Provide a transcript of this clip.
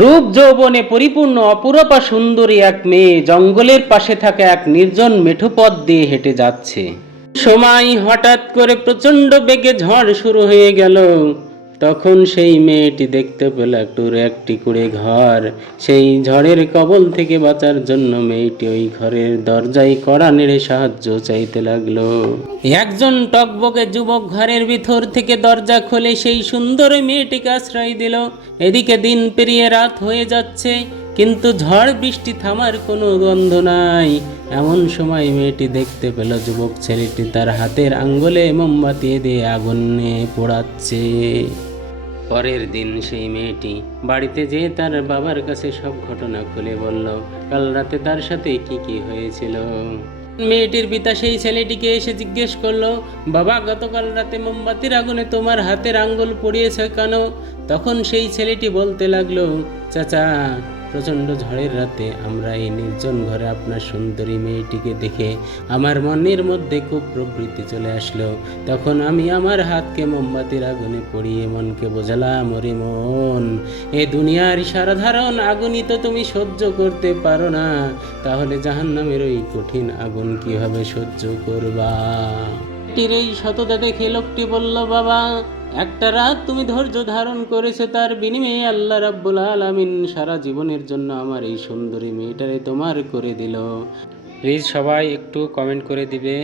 রূপ যৌবনে পরিপূর্ণ অপরূপা সুন্দরী এক মেয়ে জঙ্গলের পাশে থাকা এক নির্জন মেঠো পথ দিয়ে হেঁটে যাচ্ছে। সময় হঠাৎ করে প্রচন্ড বেগে ঝড় শুরু হয়ে গেল। তখন সেই মেয়েটি দেখতে পেল একটি কুঁড়ে ঘর। সেই ঝড়ের কবল থেকে বাঁচার জন্য মেয়েটি ওই ঘরের দরজায় কড়া নেড়ে সাহায্য চাইতে লাগলো। একজন টকবকে যুবক ঘরের ভিতর থেকে দরজা খুলে সেই সুন্দর মেয়েটিকে আশ্রয় দিল। এদিকে দিন পেরিয়ে রাত হয়ে যাচ্ছে, কিন্তু ঝড় বৃষ্টি থামার কোনো গন্ধ নাই। এমন সময় মেয়েটি দেখতে পেল যুবক ছেলেটি তার হাতের আঙ্গুলে মোমবাতি দিয়ে আগুনে পোড়াচ্ছে। পরের দিন সেই মেয়েটি বাড়িতে যেয়ে তার বাবার কাছে সব ঘটনা খুলে বলল, কাল রাতে তার সাথে কি কি হয়েছিল। মেয়েটির পিতা সেই ছেলেটিকে এসে জিজ্ঞেস করলো, বাবা, গতকাল রাতে মোমবাতির আগুনে তোমার হাতের আঙ্গুল পুড়িয়েছে কেন? তখন সেই ছেলেটি বলতে লাগলো, চাচা, প্রচণ্ড ঝড়ের রাতে আমরা এই নির্জন ঘরে আপনার সুন্দরী মেয়েটিকে দেখে আমার মনের মধ্যে খুব প্রবৃত্তি চলে আসলো। তখন আমি আমার হাতকে মোমবাতির আগুনে পড়িয়ে মনকে বোঝালাম, ওরে মন, এ দুনিয়ার সাধারণ আগুনই তো তুমি সহ্য করতে পারো না, তাহলে জাহান্নামের ওই কঠিন আগুন কিভাবে সহ্য করবা? এই সততা দেখে লোকটি বলল, বাবা, একটা রাত তুমি ধৈর্য ধারণ করেছো, তার বিনিময়ে আল্লাহ রাব্বুল আলামিন সারা জীবনের জন্য আমার এই সুন্দরী মেয়েটারে তোমার করে দিল। প্লিজ সবাই একটু কমেন্ট করে দিবে।